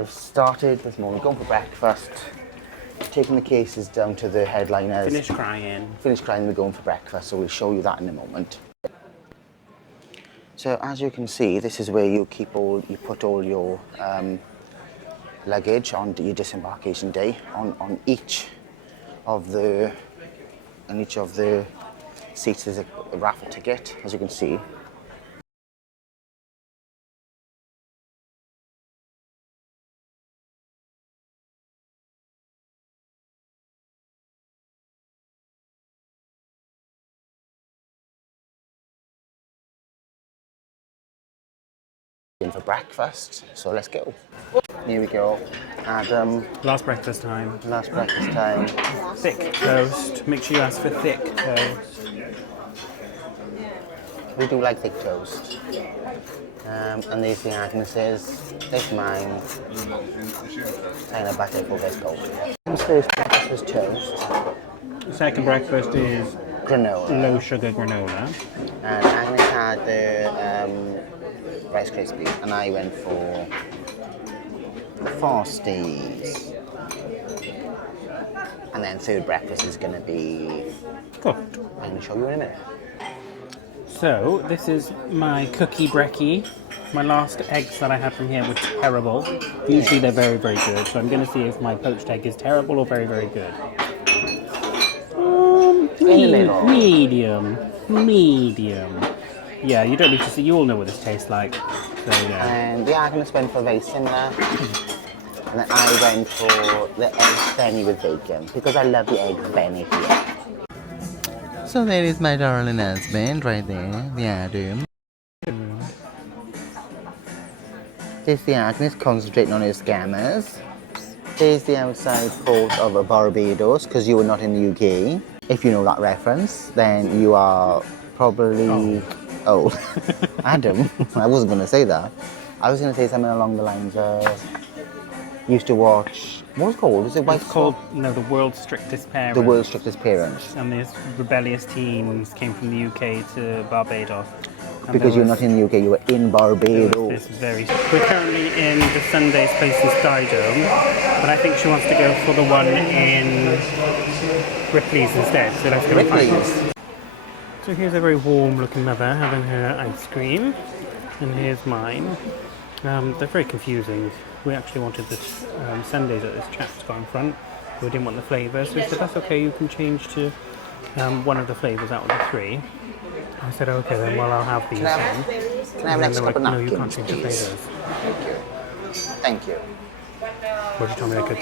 have started this morning, going for breakfast, taking the cases down to the headliners. Finished crying. We're going for breakfast, so we'll show you that in a moment. So as you can see, this is where you put all your luggage on your disembarkation day. On each of the seats is a raffle ticket, as you can see. In for breakfast, so let's go. Here we go. Adam. Last breakfast time. Thick toast. Make sure you ask for thick toast. We do like thick toast. And these are Agnes's. This is mine. And a bucket for this gold. First breakfast was toast. The second breakfast is granola. Low sugar granola. And Agnes had the Rice Krispies, and I went for Frosties. And then third breakfast is going to be cooked. I'm going to show you in a minute. So this is my cookie brekkie. My last eggs that I had from here were terrible. Usually they're very, very good. So I'm going to see if my poached egg is terrible or very, very good. Medium. Yeah, you don't need to see. You all know what this tastes like. There you go. And yeah, Agnes went for very similar. And then I went for the egg benny with bacon because I love the egg benny here. So there is my darling husband right there, the Adam. There's the Agnes concentrating on her scammers. There's the outside port of Barbados, because you were not in the UK. If you know that reference, then you are probably old. Adam, I wasn't going to say that. I was going to say something along the lines of, used to watch, what's it called? Is it It's called, no, The World's Strictest Parents. The World's Strictest Parents. And these rebellious teens came from the UK to Barbados. And because you're not in the UK, you were in Barbados. We're currently in the Sunday's place in Skydome, but I think she wants to go for the one in Ripley's instead, so let's go and find it. So here's a very warm looking mother having her ice cream, and here's mine. They're very confusing. We actually wanted this sundaes that this chap's got in front. We didn't want the flavours, so we said that's okay, you can change to one of the flavours out of the three. I said okay then, well I'll have these then. Can I have an extra cup of napkins, no, you can't change the flavours. Thank you. What did you tell me I could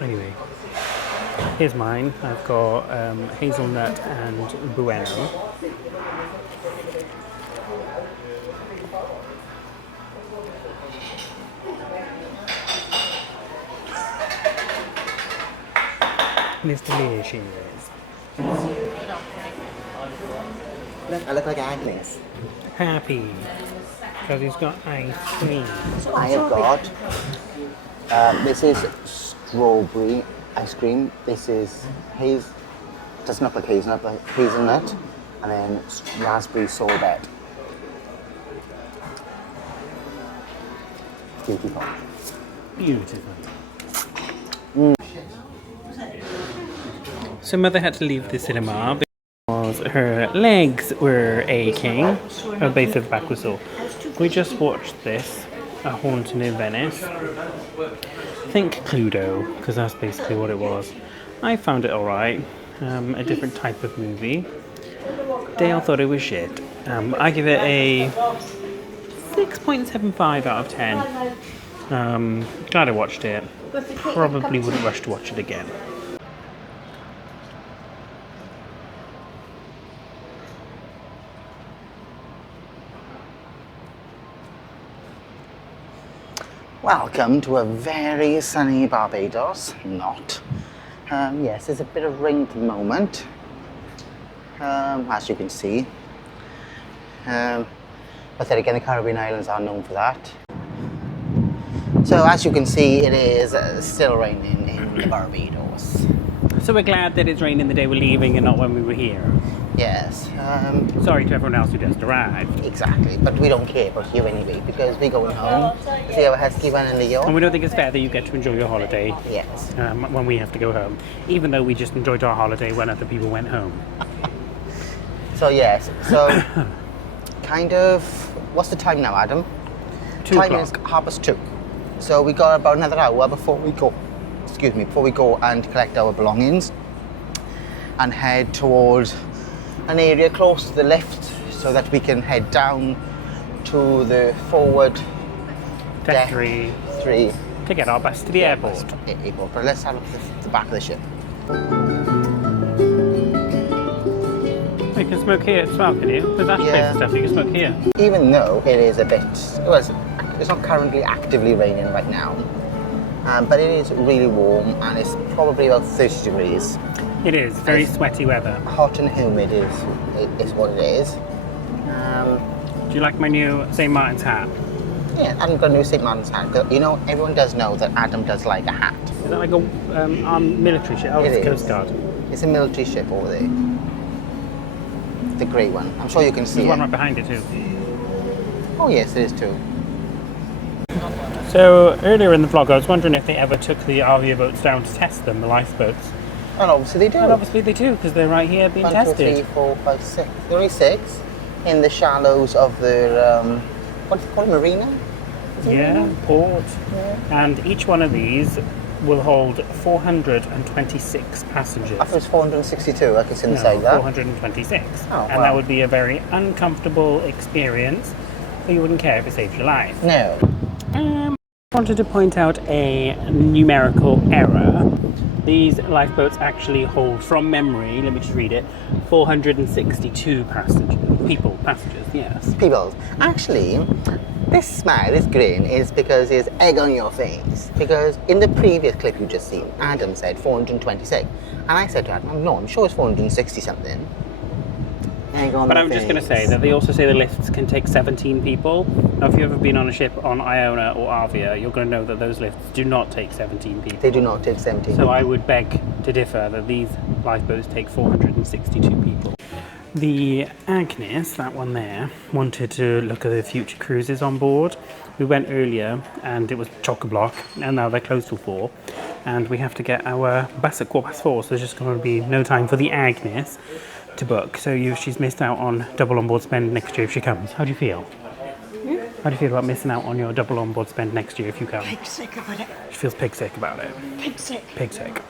do? Anyway, here's mine. I've got hazelnut and bueno. And it's delicious. Look, I look like Agnes. Happy. Because he's got ice cream. I have got, this is strawberry ice cream. This is doesn't look like hazelnut, but hazelnut. And then raspberry sorbet. Beautiful. Beautiful. So Mother had to leave the cinema because her legs were aching. Her base of the back was sore. We just watched this, A Haunting in Venice. Think Cluedo, because that's basically what it was. I found it alright. A different type of movie. Dale thought it was shit. I give it a 6.75 out of 10. Glad I watched it. Probably wouldn't rush to watch it again. Welcome to a very sunny Barbados. Not. Yes, there's a bit of rain at the moment, as you can see. But then again, the Caribbean Islands are known for that. So as you can see, it is still raining in Barbados. So we're glad that it's raining the day we're leaving and not when we were here. Yes. Sorry to everyone else who just arrived. Exactly, but we don't care about you anyway because we're going home. See our housekeeper and Leo. And we don't think it's fair that you get to enjoy your holiday Yes. when we have to go home. Even though we just enjoyed our holiday when other people went home. So yes, so kind of, what's the time now, Adam? 2 Time o'clock. is 2:30. So we got about another hour before we go. Excuse me, before we go and collect our belongings and head towards an area close to the lift so that we can head down to the forward Deck three to get our bus to the airport. airport. But let's have a look at the back of the ship. You can smoke here as well, can you? There's ashtrays and stuff, you can smoke here. Even though it is a bit, well, it's not currently actively raining right now, but it is really warm and it's probably about 30 degrees. It is, very sweaty weather. Hot and humid is what it is. Do you like my new St. Martin's hat? Yeah, Adam got a new St. Martin's hat. But, you know, everyone does know that Adam does like a hat. Is that like a military ship? Oh, It it's is. Coast Guard. It's a military ship over there. The grey one. I'm sure you can see There's it. one right behind it too. Oh yes, there is too. So earlier in the vlog I was wondering if they ever took the Arvia boats down to test them, the lifeboats. And obviously they do. And obviously they do, because they're right here being 1, 2, tested. 3, 4, 5, 6. There are only 6 in the shallows of the, what do you call it, marina? Is it Yeah, marina? port. Yeah. And each one of these will hold 426 passengers. I thought it was 462, like it's No, inside that. 426. Oh, and wow. that would be a very uncomfortable experience, but you wouldn't care if it saved your life. No. I wanted to point out a numerical error. These lifeboats actually hold, from memory, let me just read it, 462 passengers, yes. People, actually, this smile, this grin, is because there's egg on your face. Because in the previous clip you just seen, Adam said 426. And I said to Adam, no, I'm sure it's 460 something. Egg on But the I'm just going to face. say that they also say the lifts can take 17 people. Now, if you've ever been on a ship on Iona or Arvia, you're going to know that those lifts do not take 17 people. They do not take 17. So I would beg to differ that these lifeboats take 462 people. The Agnes, that one there, wanted to look at the future cruises on board. We went earlier and it was chock-a-block, and now they're closed till 4. And we have to get our bus at 4:15, so there's just going to be no time for the Agnes to book. So she's missed out on double onboard spend next year if she comes. How do you feel? How do you feel about missing out on your double onboard spend next year if you come? Pig sick about it. She feels pig sick about it. Pig sick. Pig sick.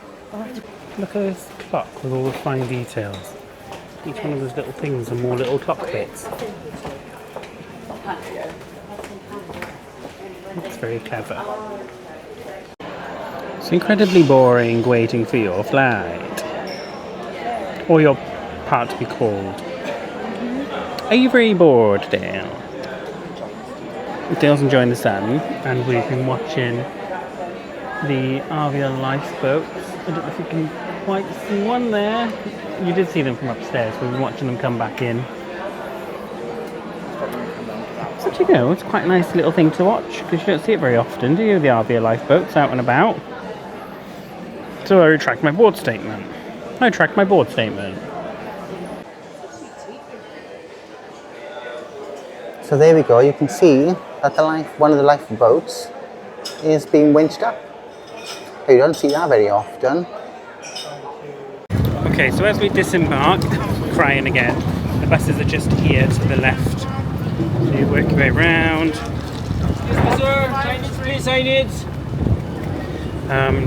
Look at this clock with all the fine details. Each one of those little things are more little clock bits. It's very clever. It's incredibly boring waiting for your flight. Or your part to be called. Are you very bored, Dale? Dale's enjoying the sun, and we've been watching the Arvia lifeboats. I don't know if you can quite see one there. You did see them from upstairs. We've been watching them come back in. So, you know, it's quite a nice little thing to watch, because you don't see it very often, do you? The Arvia lifeboats out and about. So I retract my board statement. So there we go, you can see that one of the lifeboats is being winched up. But you don't see that very often. Okay, so as we disembark, crying again, the buses are just here to the left. So you work your way around. Yes, sir. Signage, please, signage.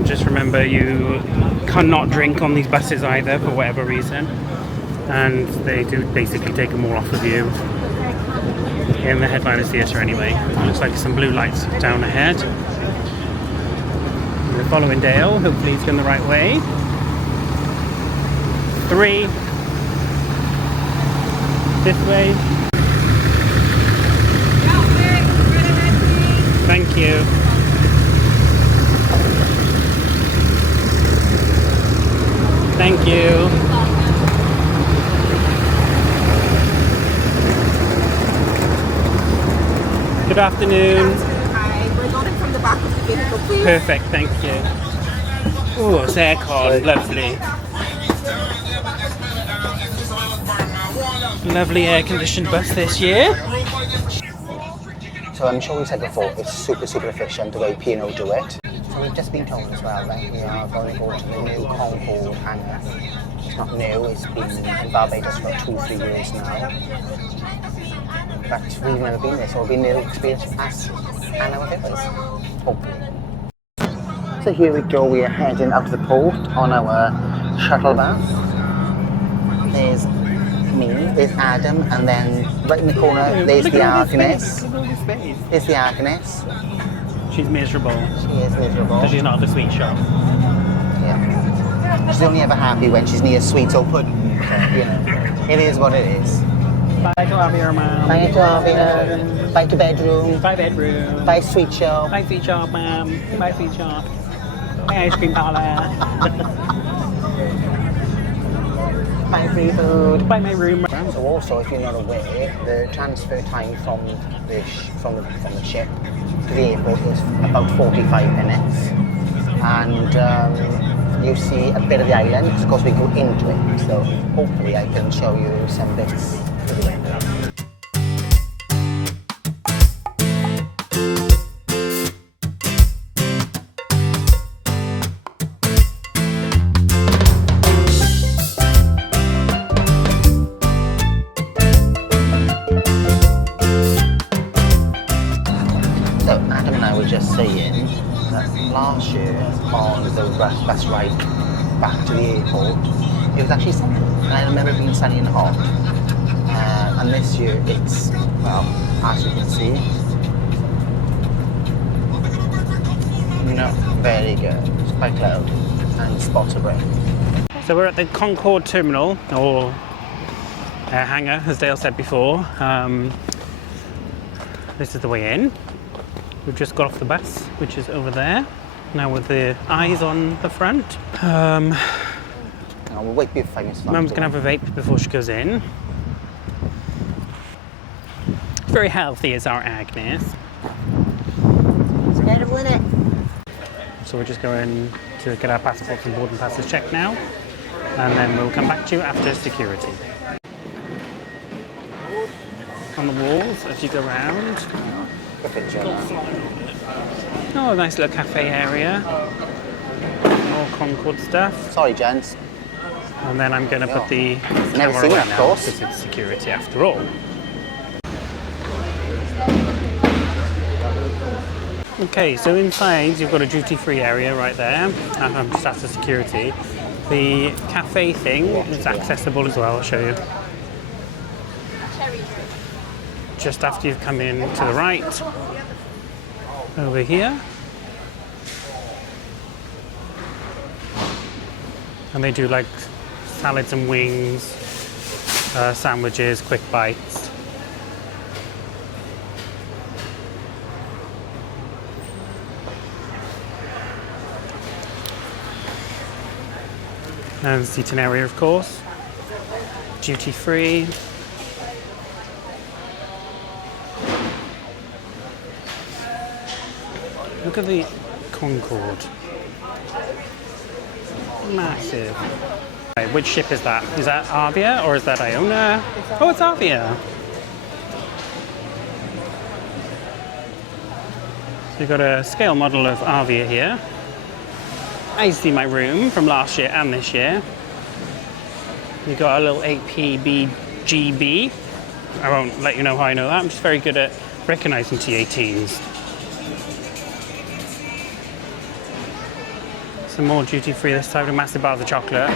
Just remember you cannot drink on these buses either for whatever reason. And they do basically take them all off of you in the headliner theatre anyway. Looks like some blue lights down ahead. We're following Dale, hopefully he's going the right way. 3. This way. Thank you. Thank you. Good afternoon. Hi, we're loading from the back of the vehicle, please. Perfect, thank you. Oh, it's aircon, lovely. Lovely air-conditioned bus this year. So I'm sure we said before, it's super, super efficient the way P&O do it. So we've just been told as well that we are going to go to the new Concord hangar. It's not new, it's been in Barbados for 2-3 years now. But we've never been there, so it'll be a new experience for us and our viewers, hopefully. So here we go, we are heading out to the port on our shuttle bus. There's me, there's Adam, and then right in the corner, there's the Agnes. There's the Agnes. She's miserable. She is miserable. Because she's not at the sweet shop. Yeah. She's only ever happy when she's near sweets or pudding. You know, it is what it is. Bye to Arvia, Mum. Bye to Arvia. Bye to bedroom. Bye bedroom. Bye sweet shop. Bye sweet shop, Mum. Bye sweet shop. Bye ice cream parlour. Bye free food. Bye my room. So also, if you're not aware, the transfer time from the ship to the airport is about 45 minutes. And you see a bit of the island, because of course we go into it. So hopefully I can show you some bits to the end. Just saying that last year on the bus ride back to the airport, it was actually sunny, and I remember it being sunny and hot. And this year it's, well, as you can see, not very good. It's quite cloudy and spots of rain. So we're at the Concord terminal, or hangar, as Dale said before. This is the way in. We've just got off the bus, which is over there. Now with the eyes on the front. We'll wait for 5 minutes. Mum's going to have a vape before she goes in. Very healthy is our Agnes. It's better with it. So we're just going to get our passports and boarding passes checked now. And then we'll come back to you after security. On the walls, as you go around. Oh, nice little cafe area. More Concord stuff. Sorry, gents. And then I'm going to put the Never camera seen away that, of now course. because it's security after all. Okay, so inside you've got a duty-free area right there, just after security. The cafe thing is accessible as well, I'll show you. Just after you've come in to the right, over here. And they do like salads and wings, sandwiches, quick bites. And seating area, of course. Duty free. Look at the Concord. Massive. Right, which ship is that? Is that Arvia or is that Iona? Oh, it's Arvia. So you've got a scale model of Arvia here. I see my room from last year and this year. You've got a little APBGB. I won't let you know how I know that. I'm just very good at recognizing T18s. Some more duty free this time, a massive bar of chocolate.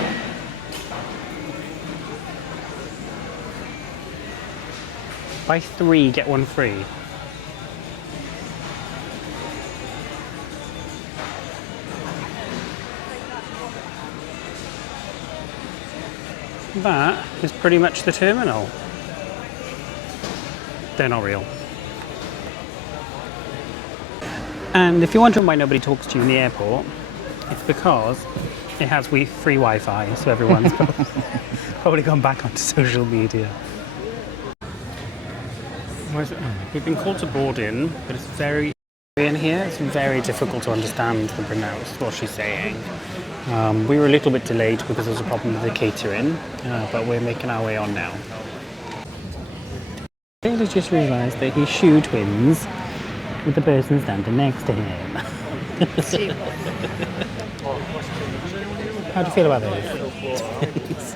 Buy 3, get 1 free. That is pretty much the terminal. They're not real. And if you're wondering why nobody talks to you in the airport, it's because it has free Wi-Fi, so everyone's probably gone back onto social media. We've been called to board in, but it's very in here. It's very difficult to understand and pronounce what she's saying. We were a little bit delayed because there was a problem with the catering, but we're making our way on now. I just realised that he shoe twins with the person standing next to him. How do you feel about those?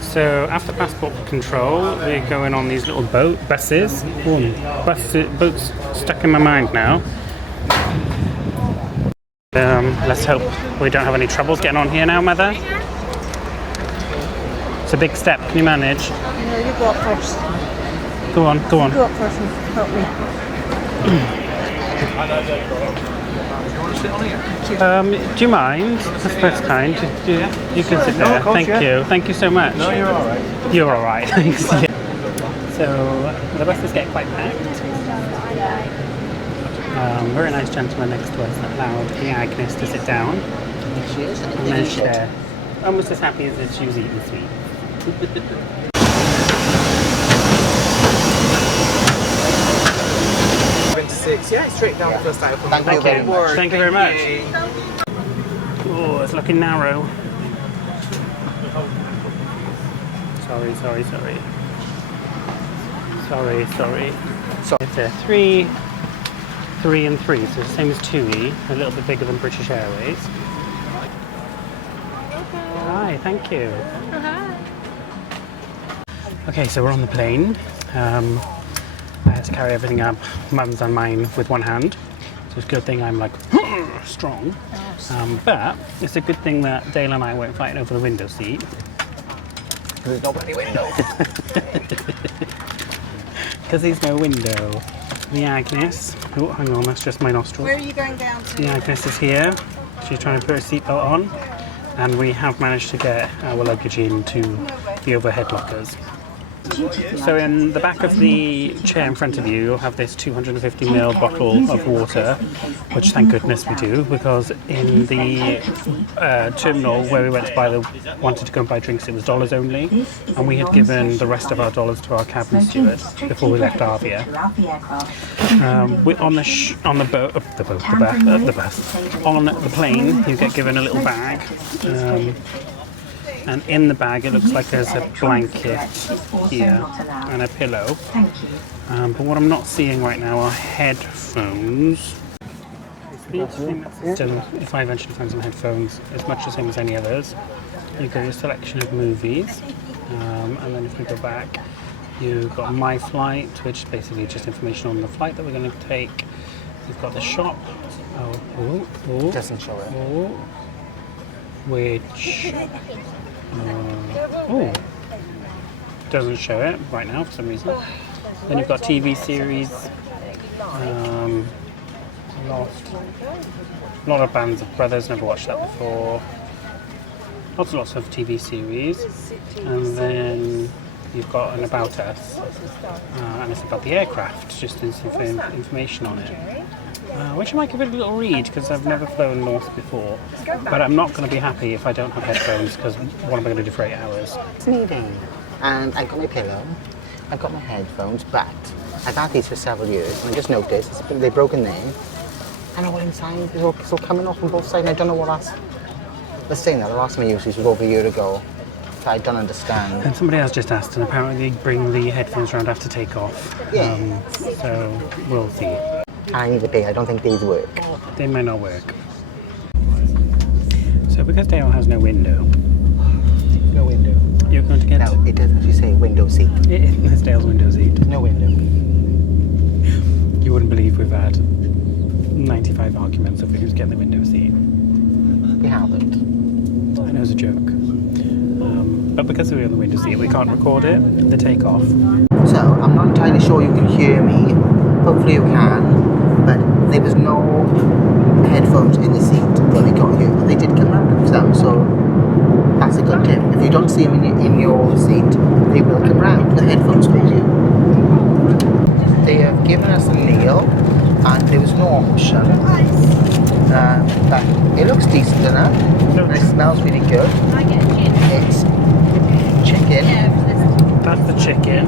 So after passport control, we're going on these little buses. Boats stuck in my mind now. Let's hope we don't have any troubles getting on here now, Mother. It's a big step. Can you manage? No, you go up first. Go on. Go up first and help me. Do you mind? That's kind. You can sit there. Thank you so much. No, you're all right. You're all right. Thanks. So the buses get quite packed. Very nice gentleman next to us that allowed the Agnes to sit down. She is. And then share. Almost as happy as if she was eating sweet. 26, yeah, straight down the first aisle. Thank you very much. Thank you very much. Oh, it's looking narrow. Sorry. So It's a 3 and 3, so the same as 2E, a little bit bigger than British Airways. Hi, thank you. Okay, so we're on the plane. I had to carry everything up, Mum's and mine, with one hand. So it's a good thing I'm like strong. But it's a good thing that Dale and I weren't fighting over the window seat. there's no bloody window. Because there's no window. The Agnes. Oh, hang on, that's just my nostrils. Where are you going down to? The Agnes is here. She's trying to put her seatbelt on. And we have managed to get our luggage into the overhead lockers. So in the back of the chair in front of you, you'll have this 250ml bottle of water, which thank goodness we do, because in the terminal where we went to wanted to go and buy drinks, it was dollars only, and we had given the rest of our dollars to our cabin steward before we left Arvia. On the bus, on the plane, you get given a little bag. And in the bag it looks like there's a blanket here and a pillow. But what I'm not seeing right now are headphones. If I eventually find some headphones, it's much the same as any others. You get your selection of movies, and then if we go back, you've got My Flight, which is basically just information on the flight that we're going to take. You've got the shop. Doesn't show it. Which doesn't show it right now for some reason. Then you've got TV series, Lost, a lot of Bands of Brothers, never watched that before. Lots of TV series, and then you've got an About Us, and it's about the aircraft, just some information on it. Which I might give it a little read because I've never flown north before, but I'm not going to be happy if I don't have headphones because what am I going to do for 8 hours? Sneezing. And I've got my pillow, I've got my headphones, but I've had these for several years and I just noticed they've broken there. I know what inside is all coming off on both sides and I don't know what that's. Let's say that the last time I used these was over a year ago, so I don't understand. And somebody else just asked, and apparently they bring the headphones around after takeoff. Yeah. So we'll see. I need to pay. I don't think these work. They may not work. So because Dale has no window, No window. you're going to get... No, it doesn't actually say window seat. It is Dale's window seat. No window. You wouldn't believe we've had 95 arguments over who's getting the window seat. We haven't. I know it's a joke. But because we're on the window seat, we can't record it, the takeoff. So, I'm not entirely sure you can hear me. Hopefully you can. But there was no headphones in the seat when we got here. They did come round themselves, so that's a good tip. If you don't see them in your seat, they will come round the headphones for you. They have given us a meal, and there was no option. But it looks decent enough, and it smells really good. It's chicken. That's the chicken.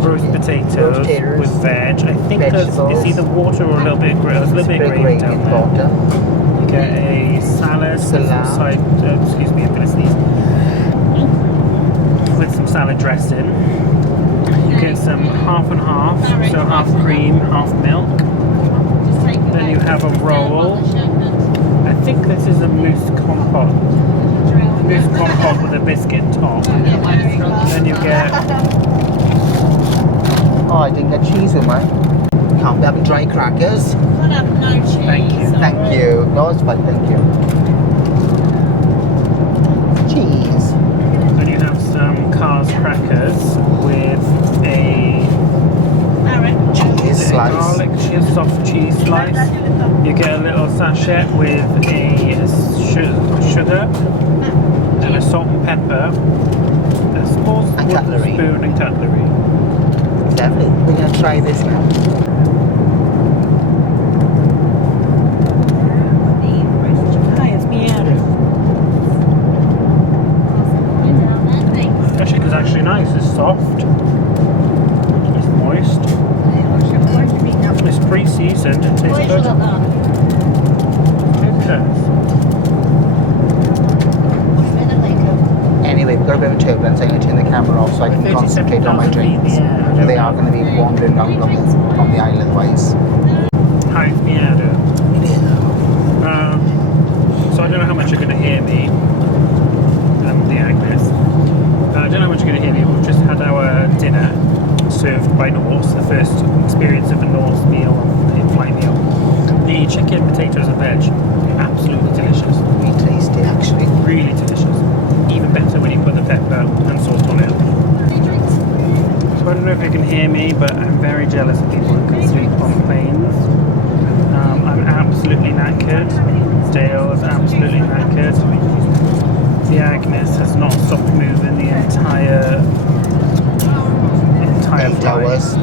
Roast potatoes with veg. I think it's either water or a little bit of gravy. There's a little bit of gravy down there. You get a salad. With some side, excuse me, I'm going to sneeze. With some salad dressing. some half and half, so half cream, half milk. Then you have a roll. I think this is a mousse compote. Mousse compote with a biscuit top. Then you get... Oh, I didn't get cheese with mine. Can't be having dry crackers. Thank you. Thank you. No, it's fine, thank you. Cheese. Then you have some Cars crackers with a Cheese slice. garlic soft cheese slice. You get a little sachet with a sugar and a salt and pepper, a small And wooden cutlery. spoon and cutlery. Lovely. We're going to try this now. Hi, it's me, Adam. Actually, it's actually nice. It's soft. It's moist. It's pre-seasoned. It tastes good. It does. Anyway, we've got a bit of turbulence. I'm going to turn the camera off so I can concentrate on my drinks. They are going to be wandering around on the island otherwise. Hi, it's me, Adam. So I don't know how much you're going to hear me. The Agnes. I don't know how much you're going to hear me. We've just had our dinner served by Norse, the first experience of a Norse meal, in-flight meal. The chicken, potatoes and veg, absolutely delicious. Really tasty, actually. Really delicious. Even better when you put the pepper and salt on it. So I don't know if you can hear me, but I'm very jealous of people who can sleep on planes. I'm absolutely knackered. Dale is absolutely knackered. The Agnes has not stopped moving the entire 8 flight. hours.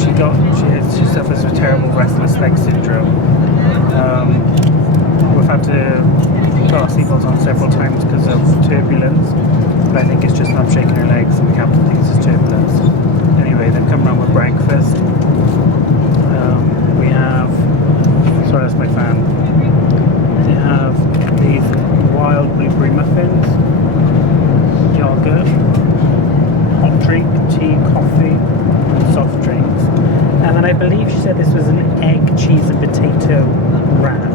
She suffers with terrible restless leg syndrome. We've had to put our seatbelts on several times because of turbulence, but I think it's just not shaking her legs and the captain thinks it's turbulence. Anyway, they've come around with breakfast. We have, sorry that's my fan, they have these wild blueberry muffins, yogurt, hot drink, tea, coffee, and soft drinks. And then I believe she said this was an egg, cheese and potato wrap.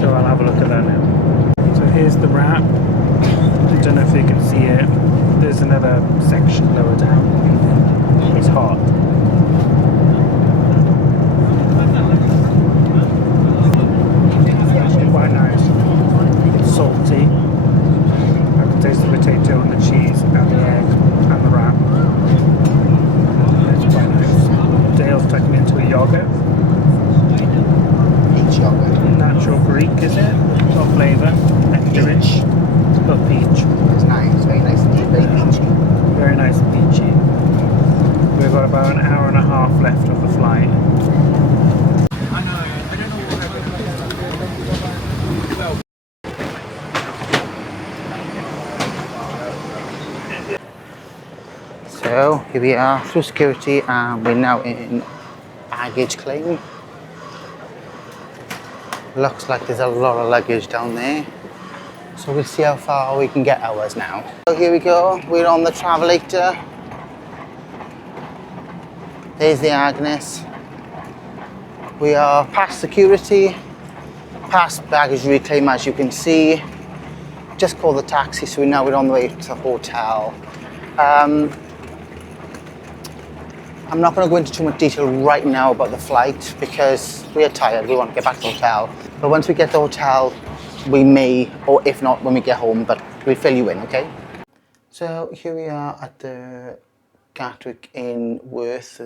So I'll have a look at that now. So here's the wrap. I don't know if you can see it. There's another section lower down. It's hot. It's actually quite nice. It's salty. I can taste the potato and the cheese and the egg and the wrap. It's quite nice. Dale's tucking into a yogurt. Peach yogurt. Natural Greek, is it? What flavour? Extra rich. Got peach. It's nice. It's very nice and deep. Very peachy. Very nice and peachy. We've got about an hour and a half left of the flight. So here we are through security and we're now in baggage claim. Looks like there's a lot of luggage down there. So we'll see how far we can get ours now. So here we go, we're on the Travelator. There's the Agnes. We are past security, past baggage reclaim as you can see. Just called the taxi, so now we're on the way to the hotel. I'm not going to go into too much detail right now about the flight because we are tired, we want to get back to the hotel. But once we get to the hotel, we may, or if not, when we get home, but we'll fill you in, okay? So here we are at the Gatwick in Worth,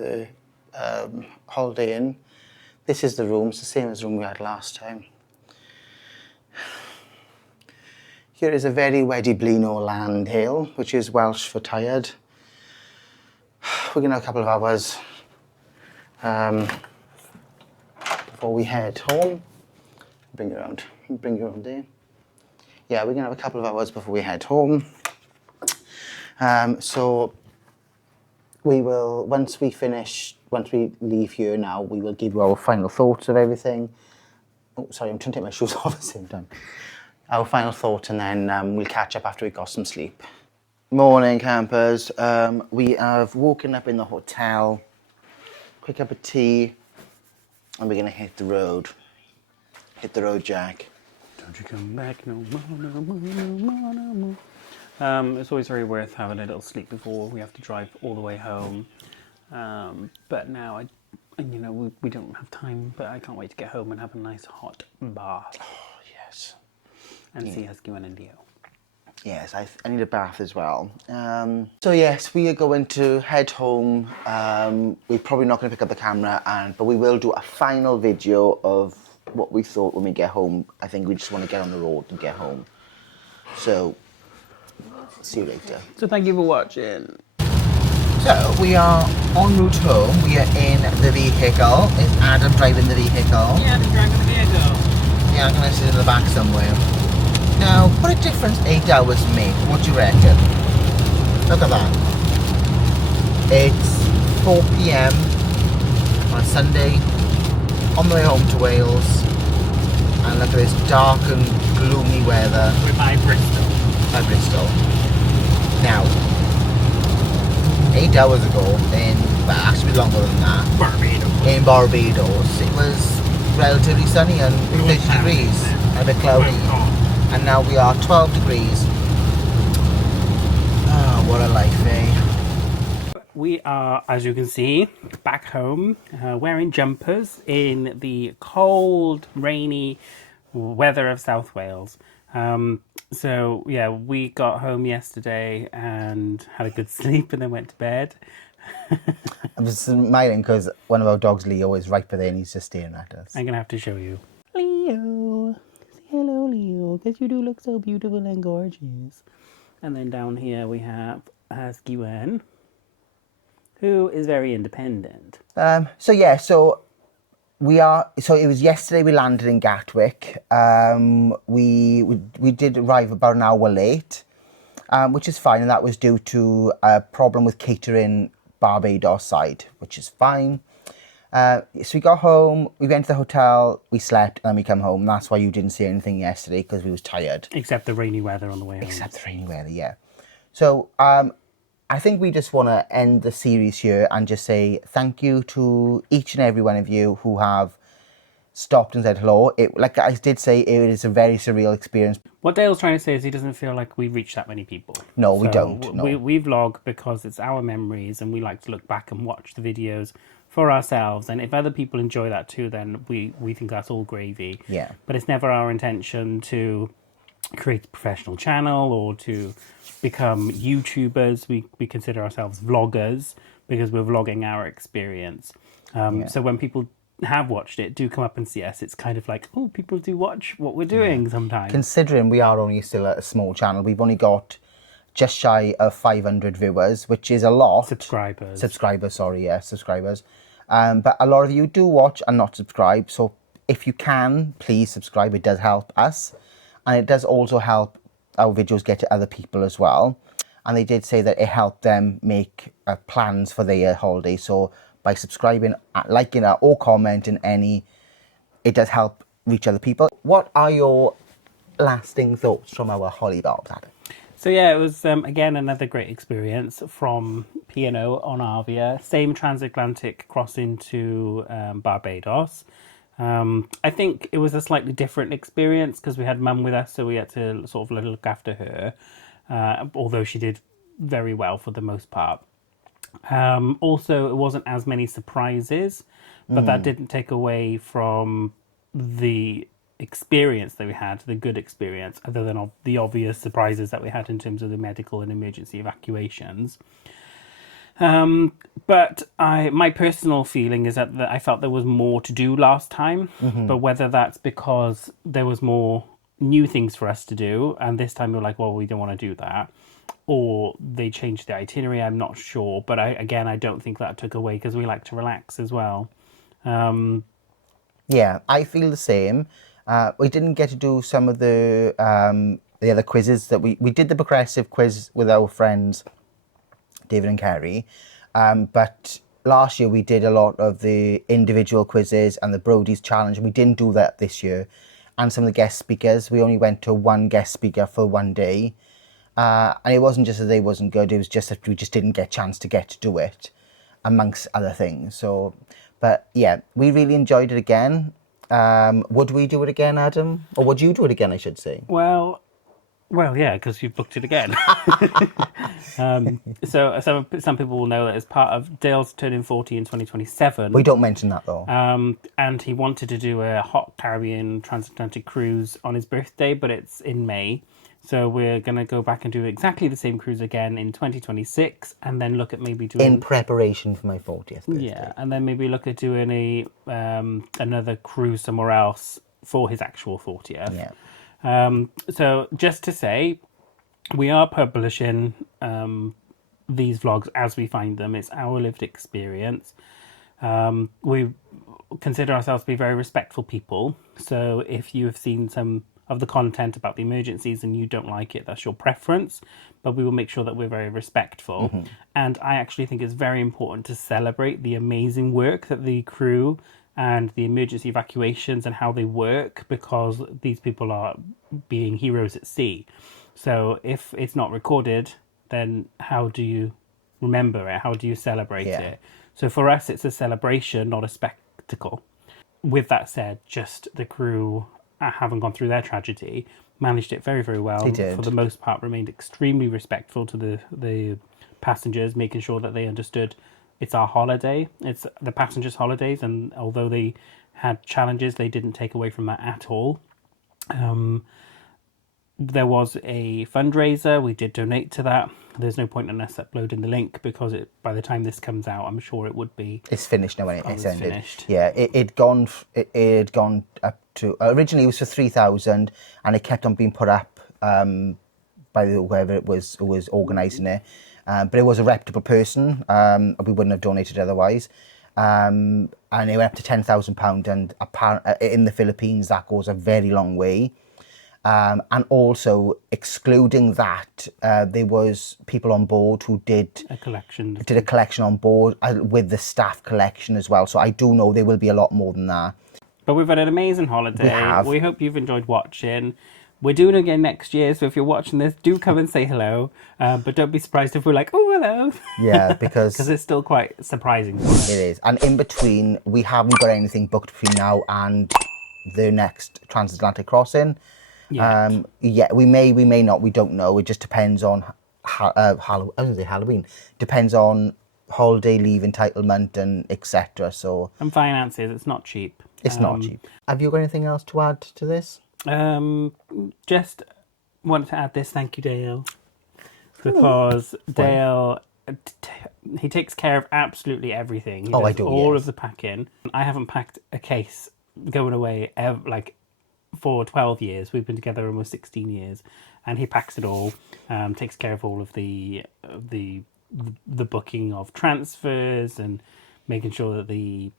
Holiday Inn. This is the room, it's the same as the room we had last time. Here is a very wedi blino land hill, which is Welsh for tired. We're going to have a couple of hours before we head home. Bring you around there. Yeah, we're going to have a couple of hours before we head home. So we will, once we leave here now, we will give you our final thoughts of everything. Oh, sorry, I'm trying to take my shoes off at the same time. Our final thought, and then we'll catch up after we got some sleep. Morning, campers. We have woken up in the hotel, quick cup of tea, and we're gonna hit the road. Hit the road, Jack. Don't you come back no more, no more, no more, no more. It's always very worth having a little sleep before we have to drive all the way home. But now, we don't have time, but I can't wait to get home and have a nice hot bath. Oh, yes. And see Husky One and Dio. Yes, I need a bath as well. So yes, we are going to head home. We're probably not going to pick up the camera, but we will do a final video of what we thought when we get home. I think we just want to get on the road and get home. So, see you later. So thank you for watching. So, we are en route home. We are in the vehicle. Is Adam driving the vehicle? Yeah, I'm driving the vehicle. Yeah, I'm going to sit in the back somewhere. Now, what a difference 8 hours make. What do you reckon? Look at that. It's 4 p.m. on a Sunday, on the way home to Wales. And look at this dark and gloomy weather. We're by Bristol. By Bristol. Now, 8 hours ago, well, actually longer than that, Barbados. in Barbados, it was relatively sunny and 30 degrees, and a bit cloudy. And now we are 12 degrees. Oh, what a life, eh? We are, as you can see, back home, wearing jumpers in the cold, rainy weather of South Wales. So, yeah, we got home yesterday and had a good sleep and then went to bed. I'm just smiling because one of our dogs, Leo, is right there and he's just staring at us. I'm going to have to show you. Leo. Say hello, Leo, because you do look so beautiful and gorgeous. And then down here we have Husky One, who is very independent. So it was yesterday we landed in Gatwick. We did arrive about an hour late, which is fine, and that was due to a problem with catering Barbados side, which is fine. So we got home, we went to the hotel, we slept, and then we come home. That's why you didn't see anything yesterday, because we was tired. Except the rainy weather on the way home. Except the rainy weather, yeah. So I think we just want to end the series here and just say thank you to each and every one of you who have stopped and said hello. Like I did say, it is a very surreal experience. What Dale's trying to say is he doesn't feel like we reach that many people. No, we don't. No. We vlog because it's our memories and we like to look back and watch the videos for ourselves. And if other people enjoy that too, then we think that's all gravy. Yeah. But it's never our intention to create a professional channel or to become YouTubers. We consider ourselves vloggers because we're vlogging our experience. So when people have watched it, do come up and see us. It's kind of like, oh, people do watch what we're doing sometimes. Considering we are only still a small channel, we've only got just shy of 500 viewers, which is a lot. Subscribers. Subscribers. But a lot of you do watch and not subscribe. So if you can, please subscribe. It does help us. And it does also help our videos get to other people as well. And they did say that it helped them make plans for their holiday. So by subscribing, liking it, or commenting it does help reach other people. What are your lasting thoughts from our holidays, Adam? So yeah, it was, again, another great experience from P&O on Arvia. Same transatlantic crossing to Barbados. I think it was a slightly different experience because we had Mum with us, so we had to sort of look after her, although she did very well for the most part. Also, it wasn't as many surprises, but that didn't take away from the experience that we had, the good experience, other than the obvious surprises that we had in terms of the medical and emergency evacuations. But my personal feeling is that I felt there was more to do last time, but whether that's because there was more new things for us to do, and this time we were like, well, we don't want to do that, or they changed the itinerary, I'm not sure. But I don't think that took away because we like to relax as well. Yeah, I feel the same. We didn't get to do some of the other quizzes that we did the progressive quiz with our friends David and Kerry, but last year we did a lot of the individual quizzes and the Brody's challenge, and we didn't do that this year. And some of the guest speakers, we only went to one guest speaker for one day, And it wasn't just that they wasn't good, it was just that we just didn't get a chance to get to do it, amongst other things. So, but yeah, we really enjoyed it again. Would we do it again, Adam? Or would you do it again, I should say? Well, yeah, because you've booked it again. So some people will know that as part of Dale's turning 40 in 2027. We don't mention that though. And he wanted to do a hot Caribbean transatlantic cruise on his birthday, but it's in May. So we're going to go back and do exactly the same cruise again in 2026, and then look at maybe doing... In preparation for my 40th birthday. Yeah, and then maybe look at doing a another cruise somewhere else for his actual 40th. Yeah. So just to say, we are publishing these vlogs as we find them. It's our lived experience. We consider ourselves to be very respectful people. So if you have seen some of the content about the emergencies and you don't like it, that's your preference. But we will make sure that we're very respectful. Mm-hmm. And I actually think it's very important to celebrate the amazing work that the crew and the emergency evacuations and how they work, because these people are being heroes at sea. So if it's not recorded, then how do you remember it? How do you celebrate it? So for us, it's a celebration, not a spectacle. With that said, just the crew, having gone through their tragedy, managed it very, very well. They did. For the most part, remained extremely respectful to the passengers, making sure that they understood it's our holiday. It's the passengers' holidays, and although they had challenges, they didn't take away from that at all. There was a fundraiser. We did donate to that. There's no point in us uploading the link because by the time this comes out, I'm sure it would be. It's finished now when it's ended. Finished. Yeah, it had gone up to, originally it was for 3,000, and it kept on being put up by whoever it was who was organising it. But it was a reputable person. We wouldn't have donated otherwise. And it went up to £10,000, and in the Philippines that goes a very long way. And also, excluding that, there was people on board who did a collection on board with the staff collection as well. So I do know there will be a lot more than that. But we've had an amazing holiday. We have. We hope you've enjoyed watching. We're doing it again next year, so if you're watching this, do come and say hello. But don't be surprised if we're like, oh, hello. Yeah, because it's still quite surprising for us. It is. And in between, we haven't got anything booked between now and the next transatlantic crossing. Yeah, we may not. We don't know. It just depends on Halloween. Depends on holiday leave entitlement and etc. So and finances. It's not cheap. It's not cheap. Have you got anything else to add to this? Just wanted to add this. Thank you, Dale, because Dale he takes care of absolutely everything. He does I do. All of the packing. I haven't packed a case going away for 12 years. We've been together almost 16 years, and he packs it all, takes care of all of the booking of transfers and making sure that the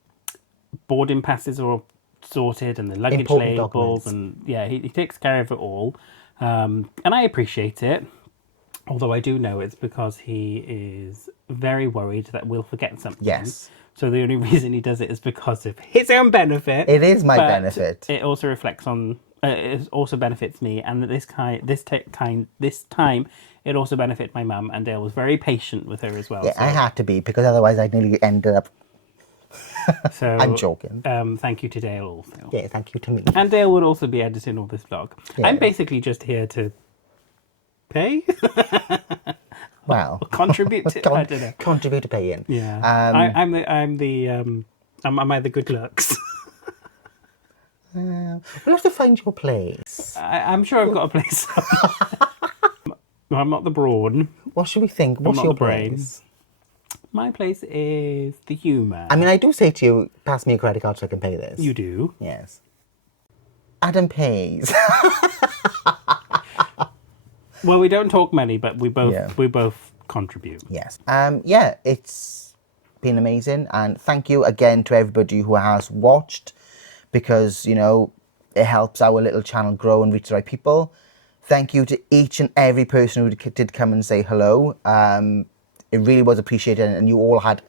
boarding passes are all sorted and the luggage Important labels documents. And he takes care of it all, and I appreciate it, although I do know it's because he is very worried that we'll forget something. Yes. So the only reason he does it is because of his own benefit. It is my benefit. It also reflects on. It also benefits me, and this time it also benefited my mum. And Dale was very patient with her as well. Yeah, so. I had to be, because otherwise I'd nearly ended up. So I'm joking. Thank you to Dale also. Yeah, thank you to me. And Dale would also be editing all this vlog. Yeah. I'm basically just here to pay. Well, contribute to. I don't know. Contribute to paying. Yeah. Am I the good looks? We'll have to find your place. I'm sure I've got a place. I'm not the brawn. What should we think? What's not your the brain. place? My place is the humour. I mean, I do say to you, pass me a credit card so I can pay this. You do. Yes. Adam pays. Well, we don't talk money, but we both contribute. Yes. Yeah, it's been amazing, and thank you again to everybody who has watched, because it helps our little channel grow and reach the right people. Thank you to each and every person who did come and say hello. It really was appreciated, and you all had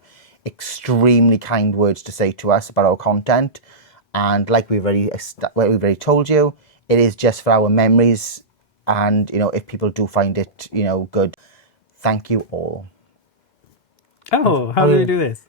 extremely kind words to say to us about our content. And like we've already told you, it is just for our memories And, you know, if people do find it, you know, good, thank you all. Oh, how do we do this?